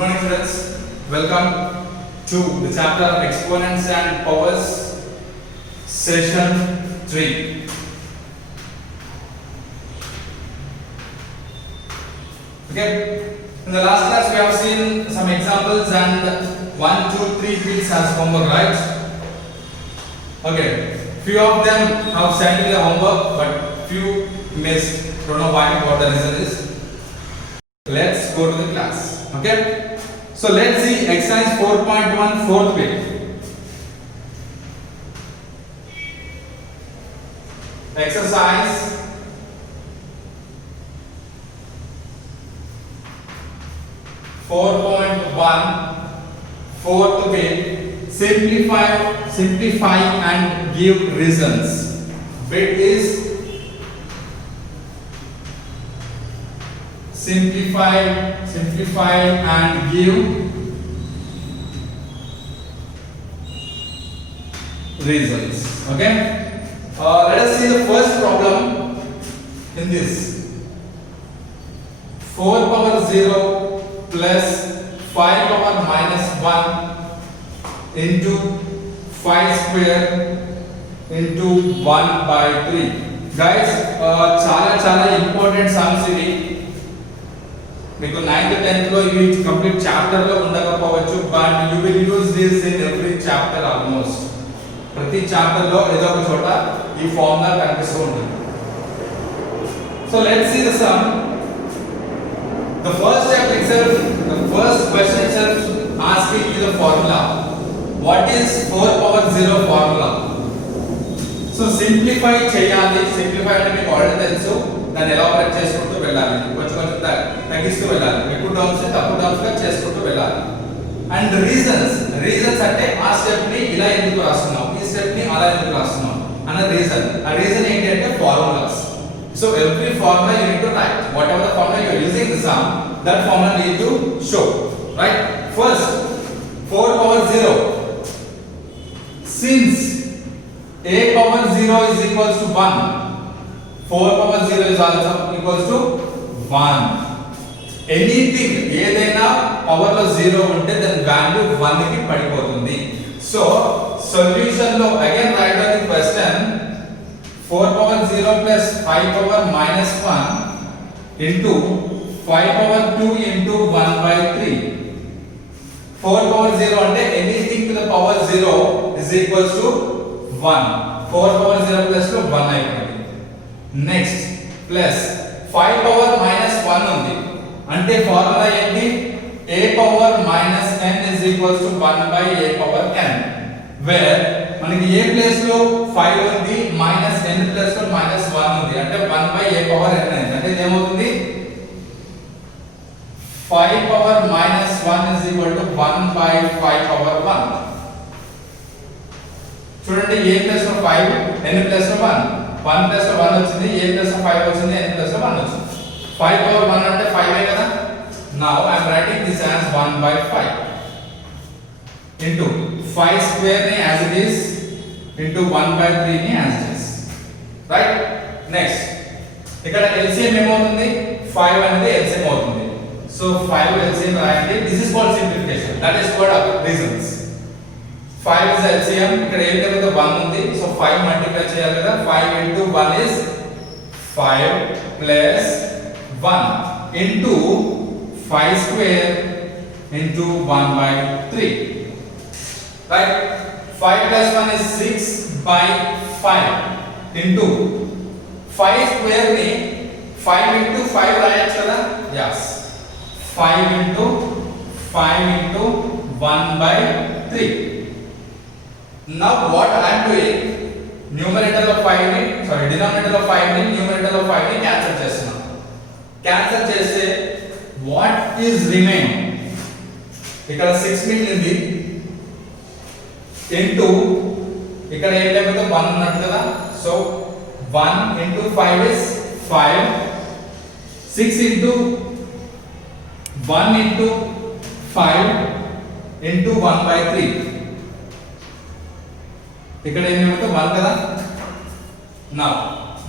morning students, welcome to the chapter of exponents and powers, session 3. Okay, in the last class we have seen some examples and 1, 2, 3 bits as homework, right? Okay, few of them have sent me the homework but few missed. Don't know why, what the reason is. Let's go to the class. Okay, so let's see exercise 4.1 fourth bit. Exercise 4.1 fourth bit. Simplify and give reasons. Bit is simplify and give reasons. Okay, let us see the first problem in this. 4 power 0 plus 5 power minus 1 into 5 square into 1 by 3. Guys, చాలా important sums ఇవి. మీకు 9th 10th లో ఇవి complete chapter లో ఉండకపోవచ్చు, but you will use this in every chapter. Almost ప్రతి chapter లో ఏదో ఒక చోట ఈ ఫార్ములా కనిపిస్తూ ఉంటుంది. So let's see the sum. The first step itself, the first question itself asking you the formula. What is 4 power 0 formula? So simplify చేయాలి. సింప్లిఫై అంటే మీకు ఆల్రెడీ తెలుసు, దాన్ని ఎలాబరేట్ చేసుకుంటూ వెళ్ళాలి, కొంచెం తగ్గిస్తూ వెళ్ళాలి, ఎక్కువ టర్మ్స్ తక్కువ టర్మ్స్ గా చేసుకుంటూ వెళ్ళాలి. అండ్ రీజన్స్ అంటే ఆ స్టెప్ ని ఇలా ఎందుకు రాస్తున్నాం, ఈ స్టెప్ ని అలా ఎందుకు రాస్తున్నాం అన్న రీజన్. ఆ రీజన్ ఏంటి అంటే formulas. So every formula you need to write. Whatever the formula you are using the sum, that formula need to show. Right? First, 4 power 0. Since a power 0 is equals to 1, 4 power 0 is also equals to 1. Anything ఏదైనా పవర్ లో 0 ఉంటే దాని వాల్యూ 1 కి పడిపోతుంది. So solution లో again right down the question. 4 power 0 plus 5 power minus 1 into 5 power 2 into 1 by 3. 4 power 0 అంటే anything to the power 0 is equals to 1. 4 power 0 plus to 1 అయిపోయింది. Next plus 5 power minus 1 ఉంది అంటే ఫార్ములా ఏంటి, a power minus n is equals to 1 by a power n, where మనకి a place లో 5 ఉంది, minus n place లో మైనస్ 1 ఉంది, అంటే 1 by a power n అయింది. అంటే ఇది ఏమవుతుంది, 5 power minus 1 is equal to 1 by 5 power 1. చూడండి, a ప్లస్ లో 5, n ప్లస్ లో 1, 1 ప్లస్ లో 1 వచ్చింది, a ప్లస్ లో 5 వచ్చింది, n ప్లస్ లో 1 వచ్చింది. 5 power 1 అంటే 5 ఏ కదా. Now I am writing this as 1 by 5 into 5 square ni as it is into 1 by 3 ni as it is. Right? Next, ఇక్కడ LCM ఏమవుతుంది, 5 అనేది LCM అవుతుంది. So 5 LCM రాయండి. This is called simplification. That is called reasons. 5 is LCM. ఇక్కడ ఏం కదా 1 ఉంది. So 5 మల్టిప్లై చేయాలి కదా. 5 into 1 is 5 plus 1 into 5 square into 1 by 3. Right? 5 plus 1 is 6 by 5 into 5 square ni 5 into 5 రాయొచ్చు కదా. Yes, 5 into 1 by 3. Now what I am doing, numerator of 5 ni, sorry, denominator of 5 ni numerator of 5 ni cancel చేస్తున్నాం. cancel చేస్తే what is remain, ఇక్కడ 6 మిగిలింది into ఇక్కడ ఏం లేకపోతే 1 ఉన్నట్టు కదా. సో 1 into 5 is 5, 6 into 1 into 5 into 1 by 3. ఇక్కడ ఏం లేకపోతే 1 కదా. నా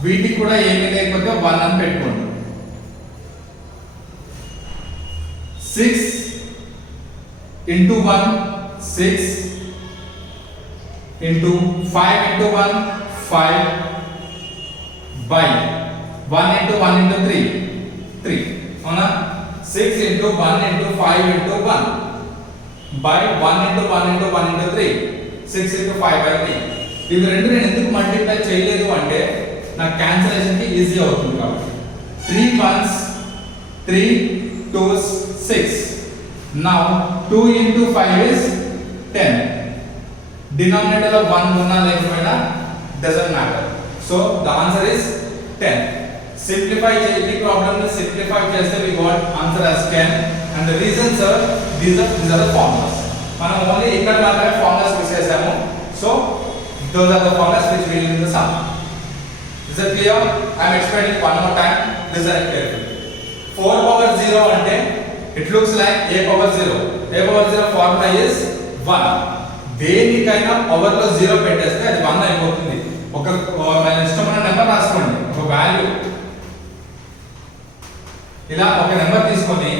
వీటికి కూడా ఏమీ లేకపోతే 1 అని పెట్టుకోండి. 6 into 1 6 into 5 into 1 5 by 1 into 1 into 3 3 అవునా 6 into 1 into 5 into 1 by 1 into 1 into 1 into 3 6 into 5 by 3 ఇవి రెండు నేను ఎందుకు మల్టిప్లై చేయలేదు అంటే నా క్యాన్సిలేషన్ కి ఈజీ అవుతుంది కాబట్టి 3 ones 3 2s 6 now 2 into 5 is 10 denominator of 1 ఉన్నా లేకపోయినా doesn't matter so the answer is 10 simplify the problem to simplify cheste we got answer as 10 and the reasons are these are the formulas మనం ఓన్లీ ఇక్కడ మాత్రమే ఫార్ములాస్ యూస్ చేసాము so those are the formulas which we use in the sum is it clear I am explaining one more time listen carefully 4 power 0 అంటే it looks like a power 0 formula is 1 దేనికైనా పవర్ లో 0 పెట్టేస్తే అది 1 అయిపోతుంది ఒక మన ఇష్టమైన నెంబర్ రాసుకోండి ఒక వాల్యూ ఇలా ఒక నెంబర్ తీసుకొని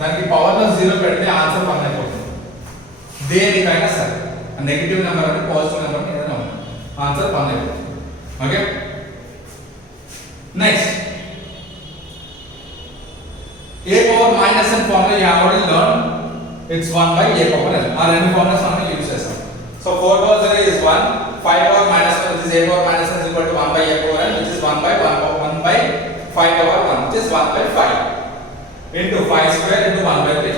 దానికి పవర్ లో 0 పెడితే ఆన్సర్ 1 అయిపోతుంది దేనికైనా సరే నెగటివ్ నెంబర్ అంటే పాజిటివ్ నెంబర్ ఏదైనా ఆన్సర్ 1 అయిపోతుంది okay next a power minus n formula you have already learned it's 1 by a power n ఆ రెండు ఫార్ములాస్ మనం యూస్ చేస్తాం so 4 power 0 is 1 5 power minus 1 which is a power minus n is equal to 1 by a power n which is 1 by 1 by 5 power 1 which is 1 by 5 into 5 square into 1 by 3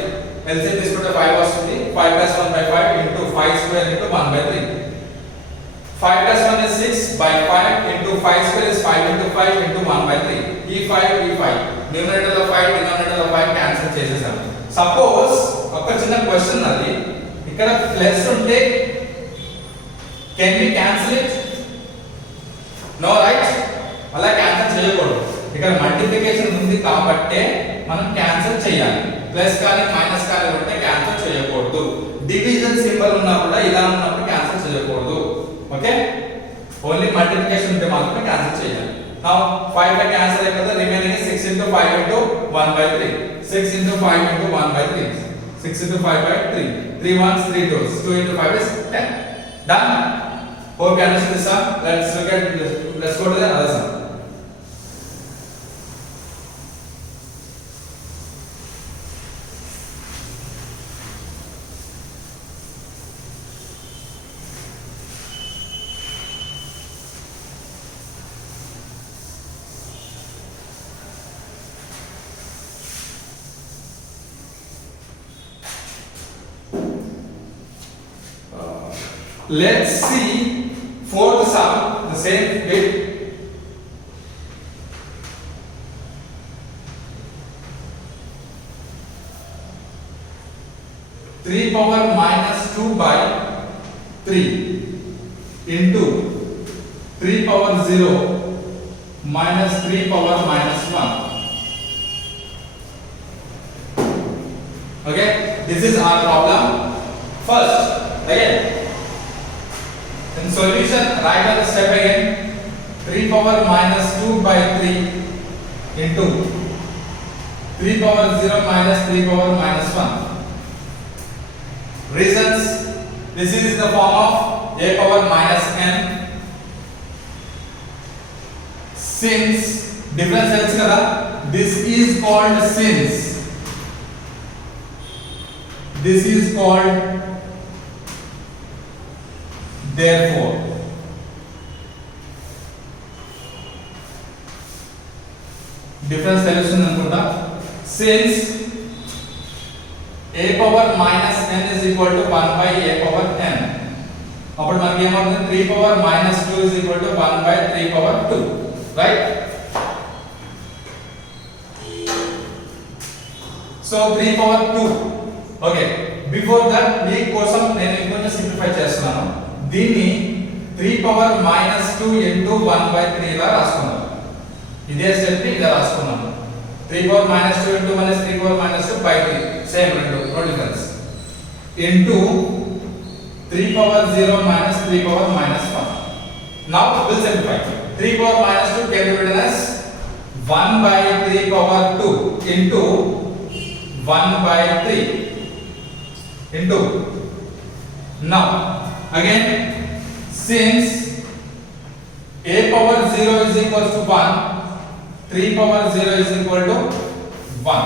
LCM తీసుకుంటే 5 వస్తుంది 5 plus 1 by 5 into 5 square into 1 by 3 5 plus 1 is 6 by 5 into 5 square is 5 into 5 into 1 by 3 e5 numerator of 5 denominator of 5 cancel చేసేసాం సపోజ్ ఒక చిన్న క్వశ్చన్ అది ఇక్కడ ప్లస్ ఉంటే can we cancel it no right అలా క్యాన్సిల్ చేయకూడదు ఇక్కడ మల్టిప్లికేషన్ ఉంది కాబట్టి మనం క్యాన్సిల్ చేయాలి ప్లస్ కానీ మైనస్ కానీ ఉంటే క్యాన్సిల్ చేయకూడదు డివిజన్ సింబల్ ఉన్నా కూడా ఇలా ఉన్నప్పుడు క్యాన్సిల్ చేయకూడదు ఓకే ఓన్లీ మల్టిప్లికేషన్ ఉంటే మాత్రమే క్యాన్సిల్ చేయాలి now 5 by cancel అయిపోతే రిమైనింగ్ 6 into 5 into 1 by 3 6 into 5 into 1 by 3 6 into 5 by 3 3 ones 3 twos 2 into 5 is 10 done hope you understand this sum let's look at this. Let's go to the other sum let's see fourth sum the same bit 3 power minus 2 by 3 into 3 power 0 minus 3 power minus 1 okay this is our problem first again in solution write the step again 3 power minus 2 by 3 into 3 power 0 minus 3 power minus 1 reasons this is the form of a power minus n since difference తెలుసు కదా this is called since this is called therefore difference solution అనుకుంటా since a power minus n is equal to 1 by a power n అప్పుడు మనకి ఏమవుతుంది 3 power minus 2 is equal to 1 by 3 power 2 right so 3 power 2 okay before that మీ కోసం నేను ఇంకొంచెం సింప్లిఫై చేస్తున్నాను దీన్ని 3 power minus 2 into 1 by 3 లా రాసుకున్నాం ఇదే స్టెప్ ని ఇలా రాసుకున్నాం 3 power minus 2 into 1 is 3 power minus 2 by 3 same రెండు difference into 3 power 0 minus 3 power minus 1 now we'll simplify 3 power minus 2 can be written as 1 by 3 power 2 into 1 by 3 into. Now again, since a power 0 is equal to 1, 3 power 0 is equal to 1,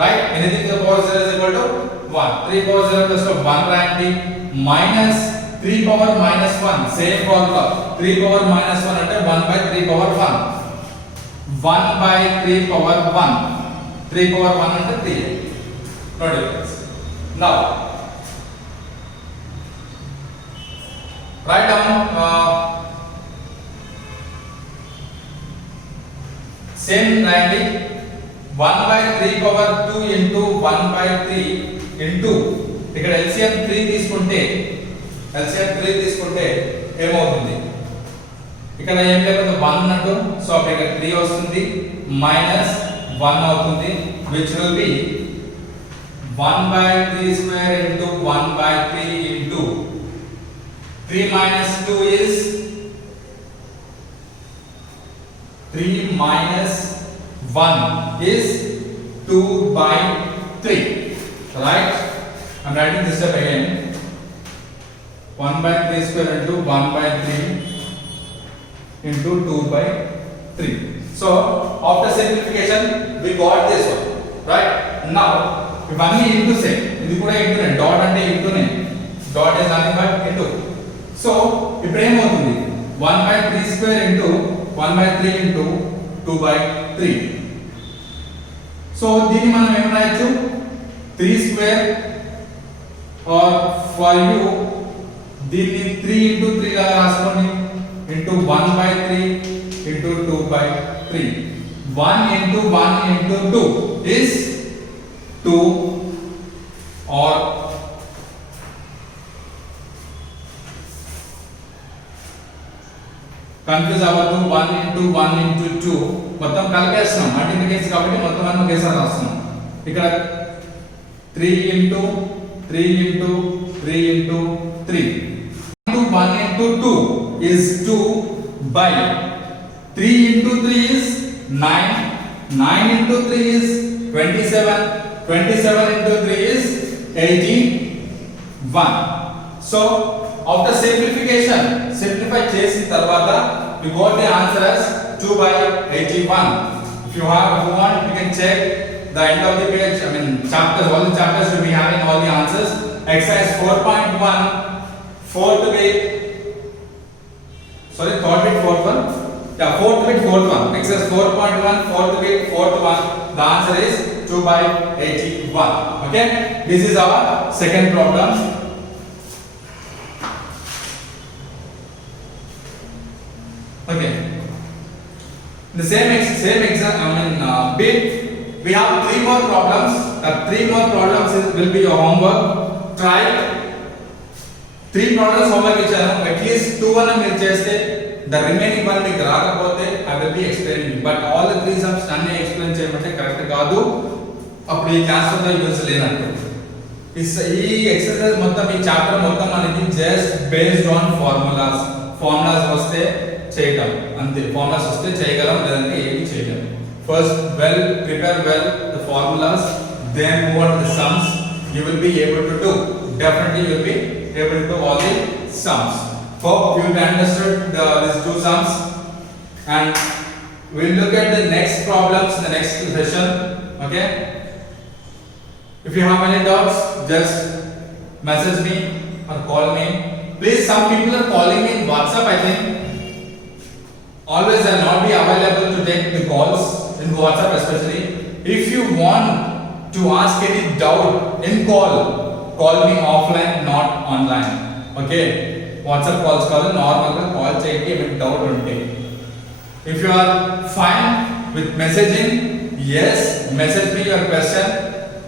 right? Anything to the power 0 is equal to 1. 3 power 0 plus 1 రాయండి, minus 3 power minus 1, same formula. 3 power minus 1 అంటే 1 by 3 power 1, 1 by 3 power 1, 3 power 1 అంటే 3. No difference. Now write down same రాయండి, 1 by 3 power 2 into 1 by 3 into ఇక్కడ LCM 3 తీసుకుంటే ఏమవుతుంది, ఇక్కడ ఏం లేకపోతే 1 ఉన్నట్టు, సో అప్పుడు ఇక్కడ 3 వస్తుంది, మైనస్ 1 అవుతుంది, which will be 1 by 3 square into 1 by 3 into 3 minus 2 is 3 minus 1 is 2 by 3, right? I'm writing this up again. 1 by 3 square into 1 by 3 into 2 by 3. So after simplification we got this one, right? Now ఇవన్నీ ఇంటూ సే, ఇది కూడా ఇంటూనే, డాట్ అంటే ఇంటూనే, dot is nothing but into. So ఇప్పుడు ఏమవుతుంది, 1 by 3 square into 1 by 3 into 2 by 3. సో దీన్ని మనం ఏం రాయొచ్చు, 3 square or for you దీన్ని 3 into 3 లా రాసుకోండి, into 1 by 3 into 2 by 3. 1 into 1 into 2 is 2, or కన్ఫ్యూజ్ అవ్వద్దు, 1 into 1 into 2 మొత్తం కలిపేస్తున్నాం, మల్టిప్లికేషన్ కాబట్టి మొత్తం అన్ని ఒకేసారి రాస్తున్నాం. ఇక్కడ 3 into 3 into 3 into 3 into 1 into 2 is 2 by 3 into 3 is 9, 9 into 3 is 27, 27 into 3 is 81. So after simplification, simplify చేసిన తర్వాత you got the answer as 2 by 81. If you want, you can check the end of the page. I mean chapters, all the chapters will be having all the answers. Exercise 4.1, fourth bit, sorry, third bit, fourth one. Yeah, fourth bit, fourth one. Exercise 4.1, fourth bit, fourth one. The answer is 2 by 81. Okay, this is our second problem. Okay, the same exam, bit, we have 3 more problems. 3 more problems will be your homework. Try 3 problems homework ichanu, at least 2 ana meer cheste, the remaining one meeku raakapothe I will be explaining, but all the 3 sums nanne explain cheyamante correct kaadu, appudu ee class lo use lenantu. ఈ ఎక్సర్సైజ్ మొత్తం, ఈ చాప్టర్ మొత్తం మనకి just based on formulas వస్తే చేయటం అంతే, ఫార్ములాస్ వస్తే చేయగలం, లేదంటే ఏమీ చేయలేం. First prepare well the formulas, then move on to the sums. You will be able to do, definitely you will be able to do all the sums. Hope you have understood these 2 sums, and we will look at the next problems in the next session. Okay, if you have any doubts, just message me or call me. Please, some people are calling me in WhatsApp, I think. Always I will not be available to take the calls in WhatsApp especially. If you want to ask any doubt in call me offline, not online. Okay, WhatsApp calls kaadu, normal ga call cheyandi with doubt unte. If you are fine with messaging, yes, message me your question,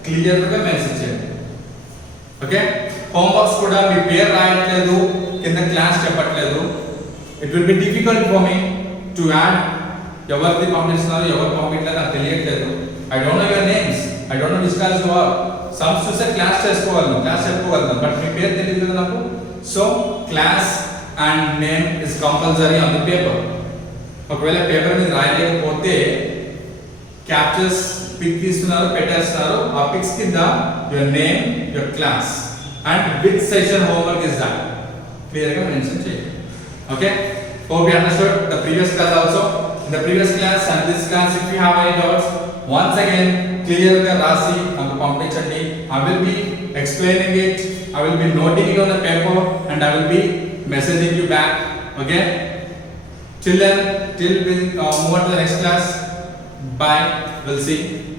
clear ga message cheyandi. Okay, homeworks kuda మీ పేరు రాయట్లేదు, కింద క్లాస్ చెప్పట్లేదు. It will be difficult for me to add ఎవరిది పంపిస్తున్నారు, ఎవరు పంపించలేదు నాకు తెలియట్లేదు. I don't know your names, I don't know which class you are. Sums చూస్తే క్లాస్ చేసుకోగలను, క్లాస్ చెప్పుకోగలను, బట్ మీ పేరు తెలియదు కదా నాకు. So class and name is compulsory on the paper. ఒకవేళ పేపర్ మీద రాయలేకపోతే క్యాప్చర్స్ పిక్ తీస్తున్నారు, పెట్టేస్తున్నారు, ఆ పిక్స్ కింద your name, your class and which session homework is done. Clear ga mention cheyali. Okay, hope you understood the previous class also. In the previous class and this class, if you have any doubts, once again clear ga rasi naku pampinchandi. I will be explaining it, I will be noting it on the paper, and I will be messaging you back. Okay, till then, till we move on to the next class. Bye, we'll see.